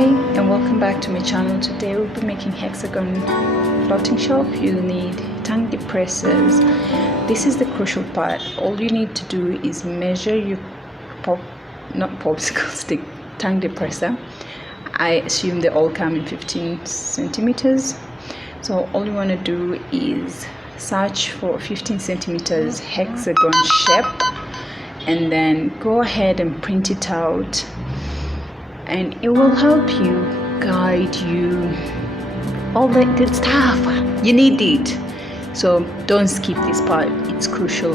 Hi and welcome back to my channel. Today we'll be making hexagon floating shelf. You'll need tongue depressors. This is the crucial part. All you need to do is measure your popsicle stick tongue depressor. I assume they all come in 15 centimeters. So all you want to do is search for 15 centimeters hexagon shape and then go ahead and print it out, and it will help you, guide you, all that good stuff. You need it, so don't skip this part, it's crucial.